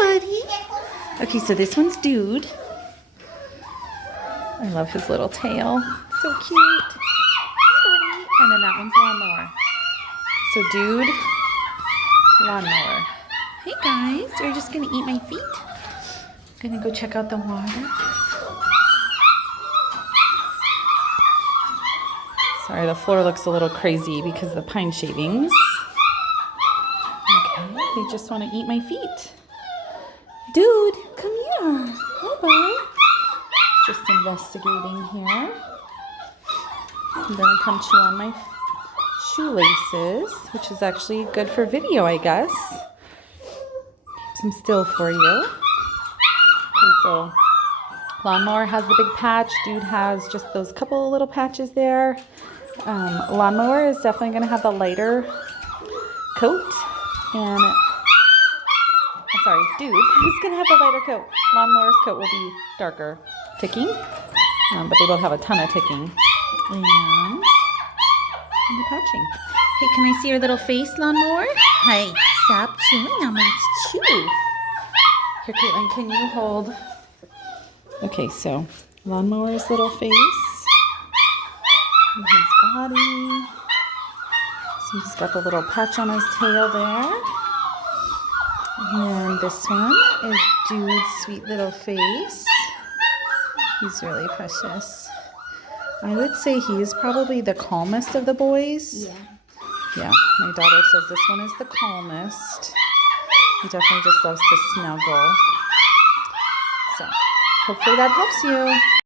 buddy. Okay, so this one's Dude. I love his little tail. So cute. Buddy. And then that one's Lawnmower. So Dude, Lawnmower. Hey guys, you're just gonna eat my feet? Gonna go check out the water. Sorry, the floor looks a little crazy because of the pine shavings. Okay, they just want to eat my feet. Dude, come here. Hi, bud. Just investigating here. I'm gonna come chew on my shoelaces, which is actually good for video, I guess. Some still for you. Okay, so Lawnmower has the big patch. Dude has just those couple of little patches there. Lawnmower is definitely going to have the lighter coat. And, I'm sorry, Dude is going to have the lighter coat. Lawnmower's coat will be darker ticking. But they both have a ton of ticking. And the patching. Hey, can I see your little face, Lawnmower? Hi, stop chewing on my chew. Here, Caitlin, can you hold? Okay, so Lawnmower's little face. And his body. So he's got the little patch on his tail there. And then this one is Dude's sweet little face. He's really precious. I would say he's probably the calmest of the boys. Yeah. Yeah, my daughter says this one is the calmest. He definitely just loves to snuggle. So hopefully that helps you.